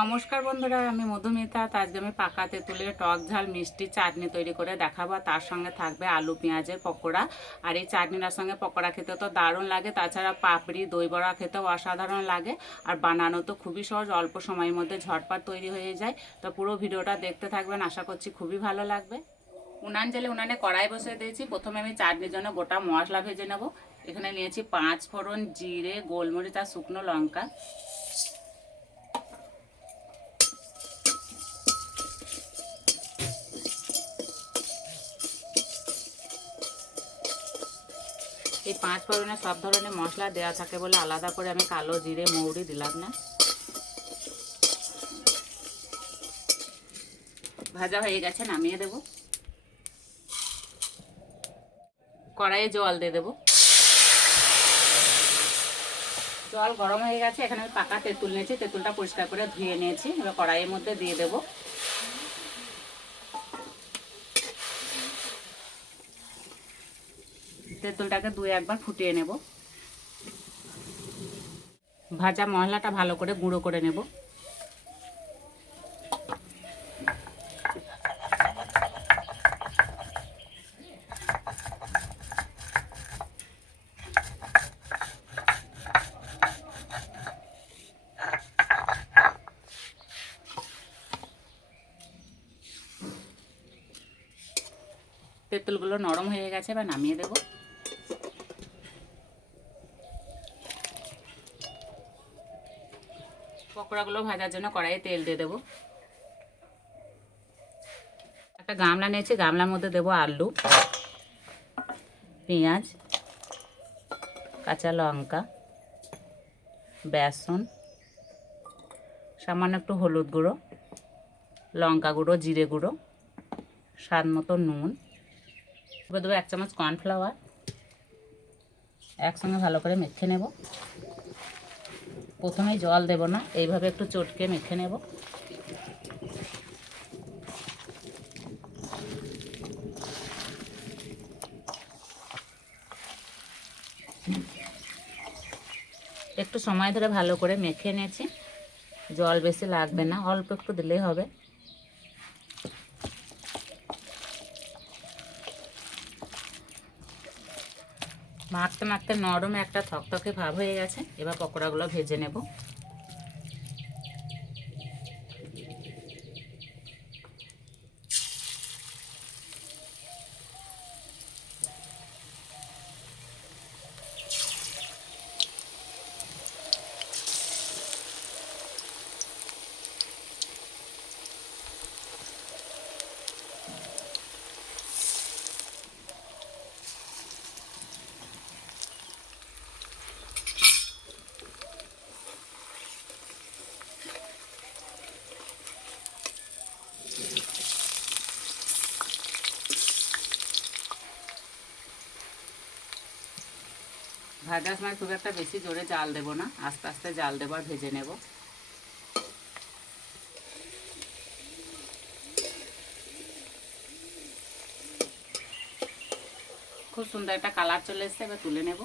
নমস্কার বন্ধুরা, আমি মধুমিতা। আজকে আমি পাকা তেঁতুলের টক ঝাল মিষ্টি চাটনি তৈরি করে দেখাবো। তার সঙ্গে থাকবে আলু পেঁয়াজের পকোড়া। আর এই চাটনিটার সঙ্গে পকোড়া খেতে তো দারুণ লাগে, তাছাড়া পাপড়ি দই বড়া খেতেও অসাধারণ লাগে। আর বানানো তো খুবই সহজ, অল্প সময়ের মধ্যে ঝটপট তৈরি হয়ে যায়। তো পুরো ভিডিওটা দেখতে থাকবেন, আশা করছি খুবই ভালো লাগবে। উনান জেলে উনানে কড়াই বসিয়ে দিয়েছি। প্রথমে আমি চাটনির জন্য গোটা মশলা ভেজে নেব। এখানে নিয়েছি 5 ফোড়ন, জিরে, গোলমরিচ আর শুকনো লঙ্কা। এই 5 ফোড়নে সব ধরনের মশলা দেওয়া থাকে বলে আলাদা করে আমি কালো জিরে মৌরি দিলাম না। ভাজা হয়ে গেছে, নামিয়ে দেব। কড়াইয়ে জল দিয়ে দেব। জল গরম হয়ে গেছে। এখানে আমি পাকা তেঁতুল নিয়েছি, তেঁতুলটা পরিষ্কার করে ধুয়ে নিয়েছি। এবার কড়াইয়ের মধ্যে দিয়ে দেব। তেঁতুলটাকে 2-1 বার ফুটিয়ে নেব। ভাজা মশলাটা ভালো করে গুঁড়ো করে নেব। তেঁতুলগুলো নরম হয়ে গেছে, এবার নামিয়ে দেব। পকোড়াগুলো ভাজার জন্য কড়াইয়ে তেল দিয়ে দেব। একটা গামলা নিয়েছি, গামলার মধ্যে দেব আলু, পেঁয়াজ, কাঁচা লঙ্কা, বেসন, সামান্য একটু হলুদ গুঁড়ো, লঙ্কা গুঁড়ো, জিরে গুঁড়ো, স্বাদ মতো নুন। এবার দেবো 1 চামচ কর্নফ্লাওয়ার। একসঙ্গে ভালো করে মেখে নেব। প্রথমেই জল দেব না, এইভাবে একটু চটকে মেখে নেব। একটু সময় ধরে ভালো করে মেখে নিয়েছি। জল বেশি লাগবে না, অল্প একটু দিলেই হবে। মাখতে মাখতে নরম একটা থকথকে ভাব হয়ে গেছে। এবার পকোড়াগুলো ভেজে নেব। ভাজার সময় খুব একটা বেশি জোরে জাল দেব না, আস্তে আস্তে জাল দেবো আর ভেজে নেব। খুব সুন্দর একটা কালার চলে এসেছে, এবার তুলে নেব।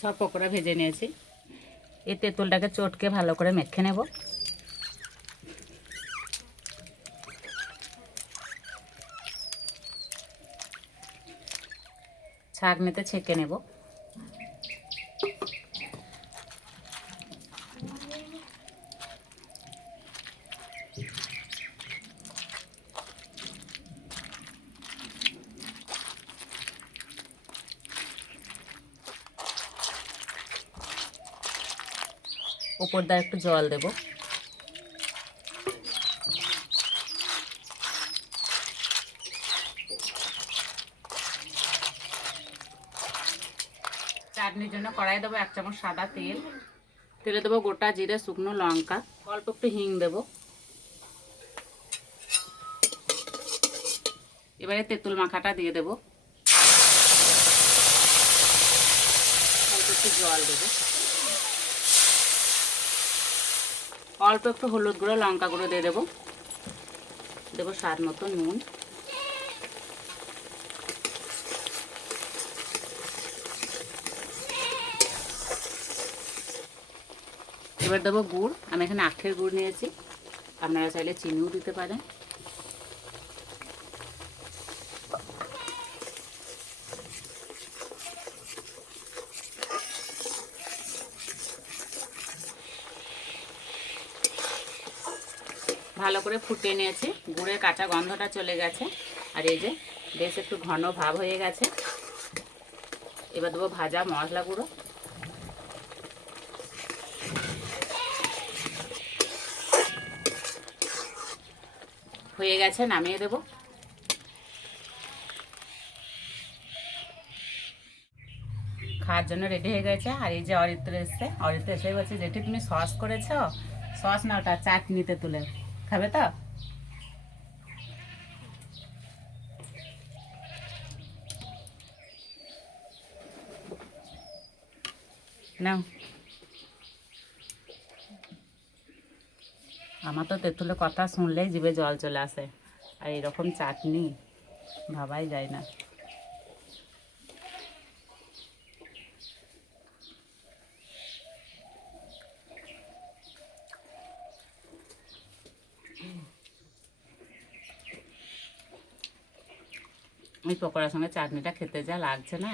সব পকোড়া ভেজে নিয়েছি। এই তেঁতুলটাকে চটকে ভালো করে মেখে নেব। ছাঁকনিতে ছেঁকে নেব। ওপর দিয়ে একটু জল দেব। চাটনির জন্য কড়াই দেবো 1 চামচ সাদা তেল। তেলে দেবো গোটা জিরে, শুকনো লঙ্কা, অল্প একটু হিং দেবো। এবারে তেঁতুল মাখাটা দিয়ে দেবো, অল্প একটু জল দেবো, অল্প একটু হলুদ গুঁড়ো, লঙ্কা গুঁড়ো দিয়ে দেবো, দেবো স্বাদ মতো নুন। এবার দেবো গুড়, আমি এখানে আখের গুড় নিয়েছি, আপনারা চাইলে চিনিও দিতে পারেন। ভালো করে ফুটিয়ে নিয়েছি, গুড়ের কাঁচা গন্ধটা চলে গেছে, আর এই যে বেশ একটু ঘন ভাব হয়ে গেছে। এবার দেবো ভাজা মশলা গুঁড়ো, হয়ে গেছে, নামিয়ে দেবো। খাওয়ার জন্য রেডি হয়ে গেছে। আর এই যে অরিত্র এসছে, অরিত্র এসে বলছে যেটি তুমি সস করেছ, সস না ওটা চাটনিতে তুলে খাবে তো। নাও, আমার তো তেঁতুলের কথা শুনলেই জিভে জল চলে আসে, আর এরকম চাটনি ভাবাই যায় না। এই পকোড়ার সঙ্গে চাটনিটা খেতে যা লাগছে না।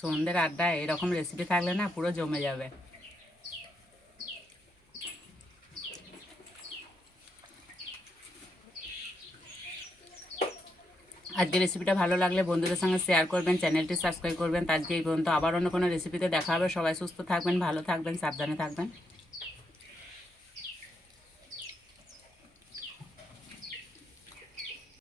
সন্ধ্যের আড্ডায় এরকম রেসিপি থাকলে না পুরো জমে যাবে। আজকে রেসিপিটা ভালো লাগলে বন্ধুদের সঙ্গে শেয়ার করবেন, চ্যানেলটি সাবস্ক্রাইব করবেন। আজকে এই পর্যন্ত, আবার অন্য কোনো রেসিপিতে দেখা হবে। সবাই সুস্থ থাকবেন, ভালো থাকবেন, সাবধানে থাকবেন।